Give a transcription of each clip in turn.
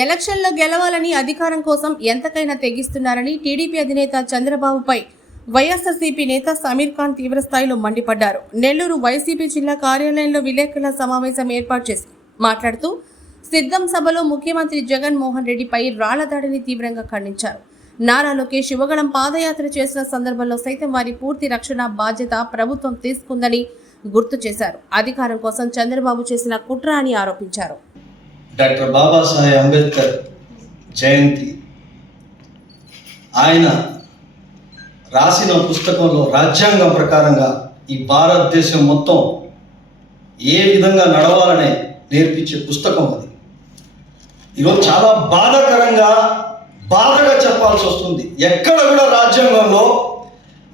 ఎలక్షన్లో గెలవాలని అధికారం కోసం ఎంతకైనా తెగిస్తున్నారని టీడీపీ అధినేత చంద్రబాబుపై వైఎస్ఆర్సీపీ నేత సమీర్ ఖాన్ తీవ్రస్థాయిలో మండిపడ్డారు. నెల్లూరు వైసీపీ జిల్లా కార్యాలయంలో విలేకరుల సమావేశం ఏర్పాటు చేసి మాట్లాడుతూ సిద్ధం సభలో ముఖ్యమంత్రి జగన్మోహన్ రెడ్డిపై రాళ్ళ దాడిని తీవ్రంగా ఖండించారు. నారా లోకేష్ శివగళం పాదయాత్ర చేసిన సందర్భంలో సైతం వారి పూర్తి రక్షణ బాధ్యత ప్రభుత్వం తీసుకుందని గుర్తు చేశారు. అధికారం కోసం చంద్రబాబు చేసిన కుట్ర అని ఆరోపించారు. డాక్టర్ బాబాసాహెబ్ అంబేద్కర్ జయంతి. ఆయన రాసిన పుస్తకంలో రాజ్యాంగం ప్రకారంగా ఈ భారతదేశం మొత్తం ఏ విధంగా నడవాలనే నేర్పించే పుస్తకం అది. ఈరోజు చాలా బాధాకరంగా బాధగా చెప్పాల్సి వస్తుంది. ఎక్కడ కూడా రాజ్యాంగంలో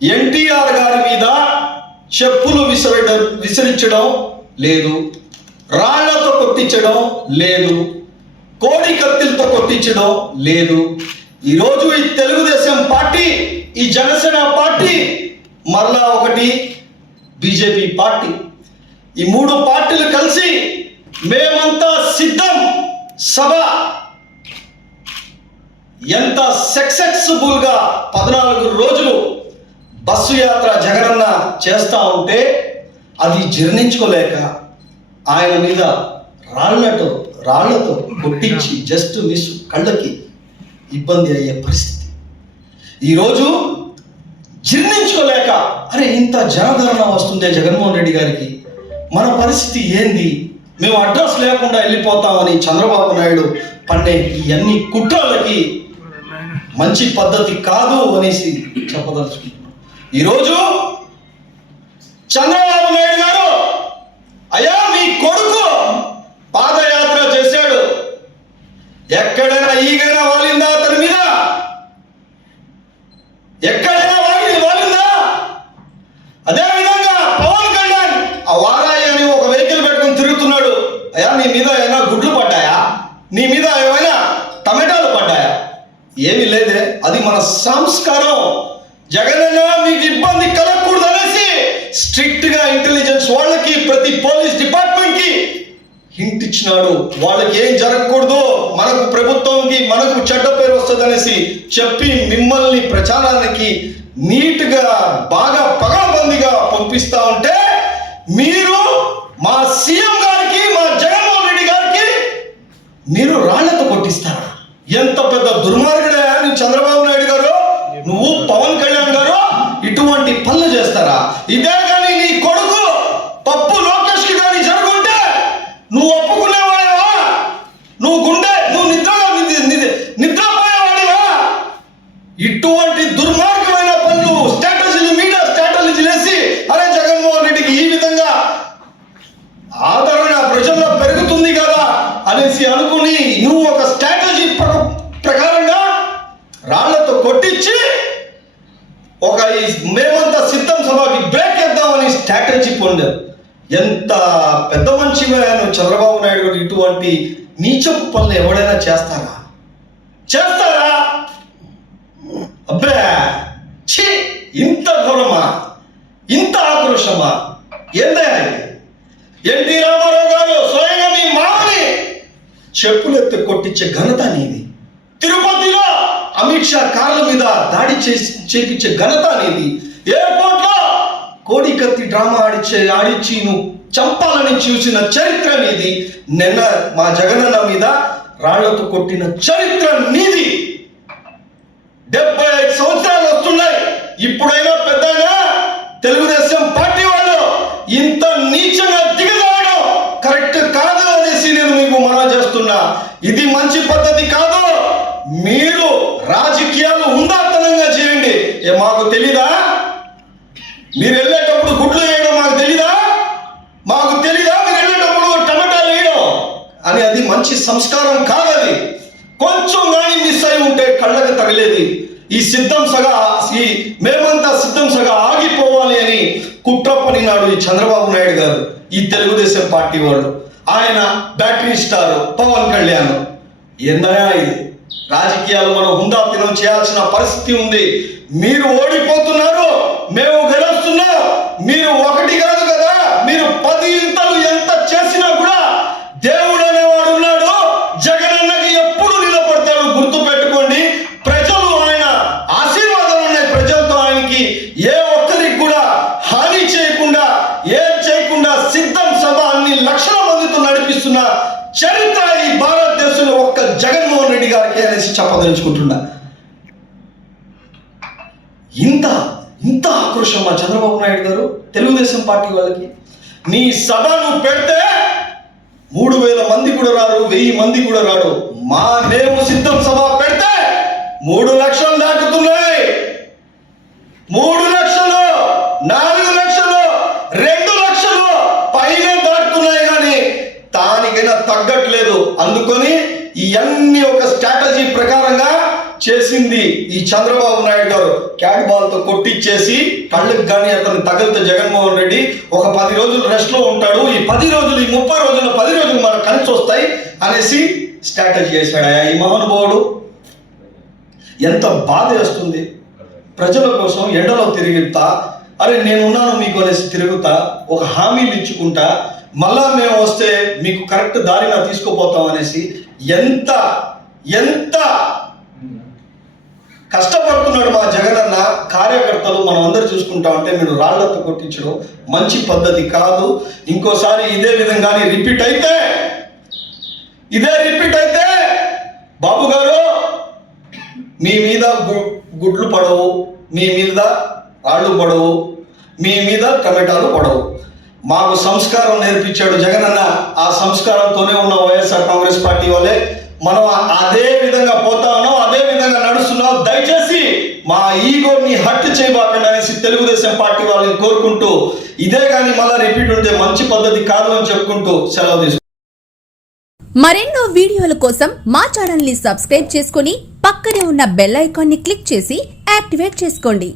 ఎన్టీఆర్ గారి మీద చెప్పులు విసరడం విసరించడం లేదు. రాళ్ళతో కొట్టించడం లేదు. కోడి కత్తిలతో కొట్టించడం లేదు. ఈరోజు ఈ తెలుగుదేశం పార్టీ ఈ జనసేన పార్టీ మరలా ఒకటి బీజేపీ పార్టీ. ఈ మూడు పార్టీలు కలిసి మేమంతా సిద్ధం. సభ ఎంత సక్సెస్ఫుల్గా పద్నాలుగు రోజులు బస్సు యాత్ర జగనన్న చేస్తూ ఉంటే అది జీర్ణించుకోలేక ఆయన మీద రాళ్ళతో రాళ్ళతో కొట్టించి జస్ట్ మిస్ కళ్ళకి ఇబ్బంది అయ్యే పరిస్థితి. ఈరోజు జీర్ణించుకోలేక అరే ఇంత జనధరణ వస్తుందే జగన్మోహన్ రెడ్డి గారికి. మన పరిస్థితి ఏంది? మేము అడ్రస్ లేకుండా వెళ్ళిపోతామని చంద్రబాబు నాయుడు పన్నే ఈ అన్ని కుట్రలకి మంచి పద్ధతి కాదు అనేసి చెప్పదలుచుకుంటున్నాం ఈరోజు చంద్ర నాయుడు గారు అయ్యా మీ కొడుకు పాదయాత్ర చేశాడు ఎక్కడైనా ఈగైనా వాలిందా అతని మీద ఎక్కడైనా వాడి వాలిందా అదే విధంగా పవన్ కళ్యాణ్ ఆ వారాయి అని ఒక వెహికల్ పెట్టుకుని తిరుగుతున్నాడు. అయ్యా నీ మీద ఏమైనా గుడ్లు పడ్డాయా? నీ మీద ఏమైనా టమాటాలు పడ్డాయా? ఏమీ లేదే అది మన సంస్కారం. జగనన్న మీకు ఇబ్బంది కలగకూడదు అనేసి స్ట్రిక్ట్గా ఇంటెలిజెన్స్ వాళ్ళకి ప్రతి పోలీస్ డిపార్ట్మెంట్కి హింట్ ఇచ్చినాడు. వాళ్ళకి ఏం జరగకూడదు? మనకు ప్రభుత్వంకి మనకు చెడ్డ పేరు కలిసి చెప్పి మిమ్మల్ని ప్రచారానికి నీట్గా బాగా పగడబందిగా పంపిస్తా ఉంటే మీరు మా సీఎం గారికి మా జగన్మోహన్ రెడ్డి గారికి మీరు రాళ్ళతో కొట్టిస్తారా? ఎంత పెద్ద దుర్మార్గుడయా నువ్వు చంద్రబాబు నాయుడు గారు. నువ్వు పవన్ అనుకుని నువ్వు ఒక స్ట్రాటజీ ప్రకారంగా రాళ్ళతో కొట్టించి ఒక ఈ మేమంతా సిద్ధం సభకి బ్రేక్ వేద్దామని స్ట్రాటజీ పొందారు ఎంత పెద్ద మనిషి చంద్రబాబు నాయుడు గారు ఇటువంటి నీచపు పనులు ఎవడైనా చేస్తారా? చేస్తారా? అబ్బే! ఛీ! ఇంత ఘోరమా? ఇంత ఆక్రోషమా ఏందయ్యా ఎన్టీ రామారావు గారు స్వయంగా మీ మామని చెప్పులెత్తి కొట్టించే ఘనత అనేది తిరుపతిలో అమిత్ షా కార్ల మీద దాడి చేసి చేపించే ఘనత అనేది ఎయిర్పోర్ట్లో కోడి కత్తి డ్రామా ఆడిచే ఆడిచ్చి నువ్వు చంపాలని చూసిన చరిత్ర నీది. నిన్న మా జగనన్న మీద రాళ్ళతో కొట్టిన చరిత్ర నీది. డెబ్బై ఐదు సంవత్సరాలు వస్తున్నాయి. ఇప్పుడైనా పెద్దగా తెలుగుదేశం పార్టీ వాళ్ళు ఇంత నీచంగా దిగజారడం కరెక్ట్ కాదు అనేసి నేను మీకు మనం చేస్తున్నా ఇది మంచి పద్ధతి కాదు. మీరు రాజకీయాలు ఉందాతనంగా చేయండి. ఏ మాకు తెలీదా? మీరు వెళ్ళేటప్పుడు గుడ్లు వేయడం మాకు తెలీదా? మాకు తెలీదా? మీరు వెళ్ళేటప్పుడు టమాటాలు వేయడం? అని అది మంచి సంస్కారం కాదది. కొంచెం కానీ మిస్ అయి ఉంటే కళ్ళకు తగిలేది. ఈ సిద్ధం సగా ఈ మేమంతా సిద్ధం సగా ఆగిపోవాలి అని కుట్ర పనినాడు ఈ చంద్రబాబు నాయుడు గారు ఈ తెలుగుదేశం పార్టీ వాళ్ళు. ఆయన బ్యాటరీ స్టార్ పవన్ కళ్యాణ్. ఏందయా ఇది? రాజకీయాలు మనం హుందాతనం చేయాల్సిన పరిస్థితి ఉంది. మీరు ఓడిపోతున్నారు మేము గెలుస్తున్నాం. మీరు ఒకటి కాదు కదా మీరు పది ఇంతలు ఎంత చేసినా కూడా దేవుడు రెడ్డి గారికి అనేసి చెప్పదలుచుకుంటున్నా. ఇంత ఇంత ఆక్రోషం మా చంద్రబాబు నాయుడు గారు తెలుగుదేశం పార్టీ వాళ్ళకి. నీ సభ నువ్వు పెడితే మూడు వేల మంది కూడా రారు వెయ్యి మంది కూడా రాడు మా మేము సిద్ధం సభ పెడితే మూడు లక్షలు దాటుతున్నాయి. మూడు లక్షలు నాలుగు లక్షలు రెండు లక్షలు పైన దాటుతున్నాయి కానీ దానికైనా తగ్గట్లేదు. అందుకొని ఇవన్నీ ఒక స్ట్రాటజీ ప్రకారంగా చేసింది ఈ చంద్రబాబు నాయుడు గారు. క్యాట్ బాల్తో కొట్టిచ్చేసి కళ్ళకు కానీ అతను తగలితే జగన్మోహన్ రెడ్డి ఒక పది రోజులు రెస్ట్లో ఉంటాడు. ఈ పది రోజులు ఈ ముప్పై రోజులు పది రోజులు మనకు కలిసి వస్తాయి అనేసి స్ట్రాటజీ చేశాడు ఈ మహానుభావుడు ఎంత బాధ వేస్తుంది. ప్రజల కోసం ఎండలో తిరుగుతా అరే నేనున్నాను మీకు అనేసి తిరుగుతా ఒక హామీలు ఇచ్చుకుంటా మళ్ళా మేము వస్తే మీకు కరెక్ట్ దారిన తీసుకుపోతాం అనేసి ఎంత ఎంత కష్టపడుతున్నాడు మా జగనన్న కార్యకర్తలు మనం అందరు చూసుకుంటా ఉంటే మీరు రాళ్ళతో కొట్టించడం మంచి పద్ధతి కాదు. ఇంకోసారి ఇదే విధంగానే రిపీట్ అయితే ఇదే రిపీట్ అయితే బాబు గారు మీ మీద గుడ్లు పడవు మీ మీద రాళ్ళు పడవు మీ మీద టమాటాలు పడవు. మాకు సంస్కారం నేర్పించాడు జగనన్న. ఆ సంస్కారంతోనే ఉన్న వైఎస్ఆర్ కాంగ్రెస్ పార్టీ వాళ్ళే. మనం అదే విధంగా పోతా ఉన్నాం అదే విధంగా నడుస్తున్నాం. దయచేసి మా ఈగోని హట్ చేయబాకండి అనేసి తెలుగుదేశం పార్టీ వాళ్ళని కోరుకుంటూ ఇదే కానీ మళ్ళీ రిపీట్ ఉంటే మంచి పద్ధతి కాదు అని చెప్పుకుంటూ సెలవు తీసుకుంటాం మరెన్నో వీడియోల కోసం మా ఛానల్ని సబ్స్క్రైబ్ చేసుకుని పక్కనే ఉన్న బెల్ ఐకాన్ని క్లిక్ చేసి యాక్టివేట్ చేసుకోండి.